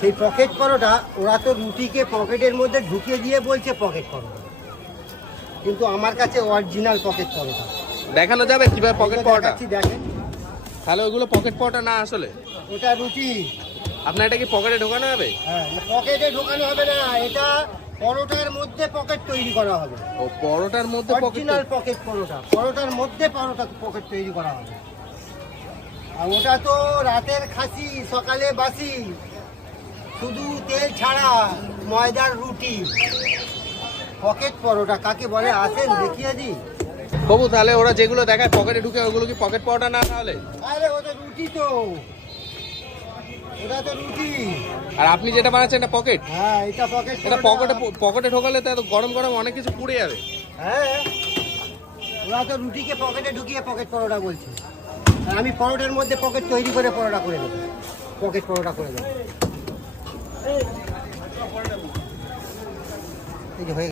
সেই পকেট পরোটা ওরা তো রুটিকে পকেটের মধ্যে ঢুকিয়ে দিয়ে বলছে পকেট পরোটা, কিন্তু আমার কাছে অরিজিনাল পকেট পরোটা। দেখানো যাবে কিভাবে পকেট পরোটা? দেখেন, তাহলে ওইগুলো পকেট পরোটা না, আসলে ওটা রুটি। আপনার এটা কি পকেটে ঢোকানো হবে? হ্যাঁ, পকেটে ঢোকানো হবে না, এটা পরোটার মধ্যে পকেট তৈরি করা হবে। ও, পরোটার মধ্যে পকেট? অরিজিনাল পকেট পরোটা, পরোটার মধ্যে পকেট তৈরি করা হবে। আর ওটা তো রাতের খাসি, সকালে বাসি, শুধু তেল ছাড়া ময়দার রুটি। পকেট পরোটা কাকে বলে আসেন দেখিয়ে দিই। বাবু, তাহলে ওরা যেগুলো দেখায় পকেটে ঢুকে ওগুলো কি পকেট পরোটা না? তাহলে আরে ওটা রুটি তো, ওটা তো রুটি। আর আপনি যেটা বানাচ্ছেন এটা পকেট? হ্যাঁ, এটা পকেট। এটা পকেটে ঢোকালে তো গরম গরম অনেক কিছু পুড়ে যাবে। হ্যাঁ, ওরা তো রুটিকে পকেটে ঢুকিয়ে পকেট পরোটা বলছে, আর আমি পরোটার মধ্যে পকেট তৈরি করে পরোটা করে দেবো, পকেট পরোটা করে দেবো। এই যে হয়ে